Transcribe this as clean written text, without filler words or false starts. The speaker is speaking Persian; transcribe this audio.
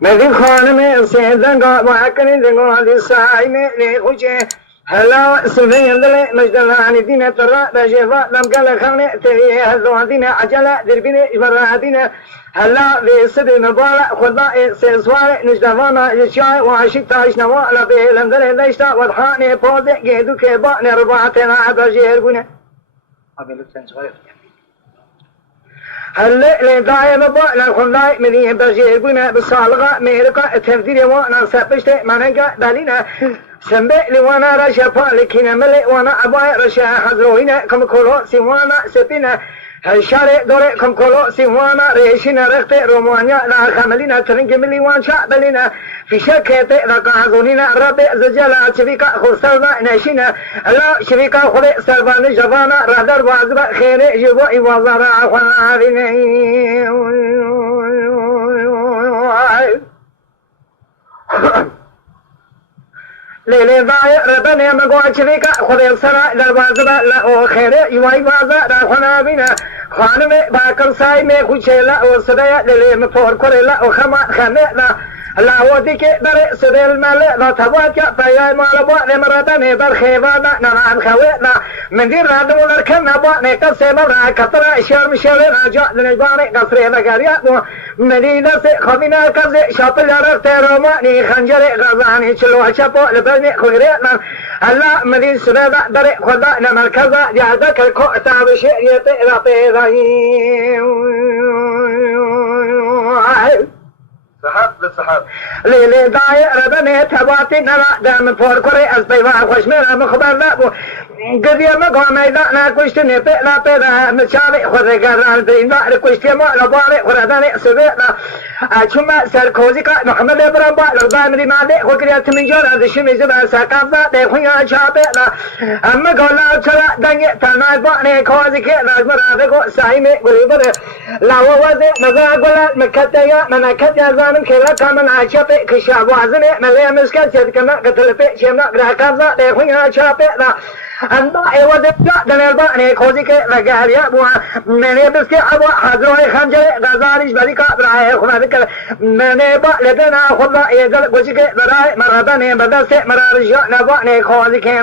مدین خانم سیدنگا محکنی دنگا دی سایمه نیخوچه هلا سوین دل مجدلانی دینه ترا بجوا لمقل خانه تریه هزوان دینه عجله دربینه برادینه هلا ویسد مبارا خدا سیزوار نجدوانا جشای واشی تاش نوالا بیلندل دیشتا ودحانه پوزه گیدو که با نرباعتنا عباجیر گونه هلا لداعي مبا للخلاي مني بجي قلنا بالصالغة ميرقا تفدير وانا سبشت منقا دالينا سنبئ لوانا رشا فالكينا ملئ وانا أباي رشا حضروهنا كم كولو سيوانا سبينا هالشارع دوري كم كولو سيوانا ريشينا رخت رومانيا لا خملينا ترنج ملي وان شعبلينا في شكيت رقاعدونينا ربي زجالا شبيكا خسرنا ناشينا لا شبيكا خلي سربان جبانا رادر وازبا خير جبو إيوازارا عفنا عاريني ليلي ضايع ربنا مقوى شبيكا خلي سرا للوازبا لا خير إيوازارا عفنا بينا خانم باكر ساي مي خوشيلا وسدايا للي مفور كوريلا وخما خمينا لا وديك در سدل مال لا تباك فيا مالبا نمرتني برخيبانا نعم خوينا من دير رادو لركنا با نكسب را كتر شرم شرنا جاء لنجباني قصري بغاريا مدينة خمينا كز شاطل رخت روماني خنجر غزاني چلو شپو لبني خيرنا الله مدين سبدا در خدا نمركزا جادك الكو تابشيت راتي سحاب للسحاب ليلي ضايع ربني تباتي نرى دام فور كوري أسبيبا خوشميرا مخبر لابو قد يمقوا ميدانا كشتني بيلا بيلا مشاري خوري قرار دينا كشتي مالا باري خرداني سبيلا أشما سركوزيكا محمد إبراهيم بالغ دامري مالي خوكريات من جورا دشمي زبا ساقافا ديخويا شابيلا أما قولا ترى دنجي تناي باني كوزيكي ناجمرا بيكو سايمي قريبا لا ووزي مزا قولا مكتيا منكتيا زانم كلا كامن عشابي كشاب وازني ملي مسكت شدكنا قتلبي شمنا قراكافا ديخويا شابيلا أنبا إيوة دنيا باني كوزيكي لقاريا بوا مني بسكي أبوا حضروي خنجري غزاريش بريكا براي خنا ذكر مني با لدنا خلا يزل كوزيكي براي مراداني بدسي مرارجا نباني كوزيكي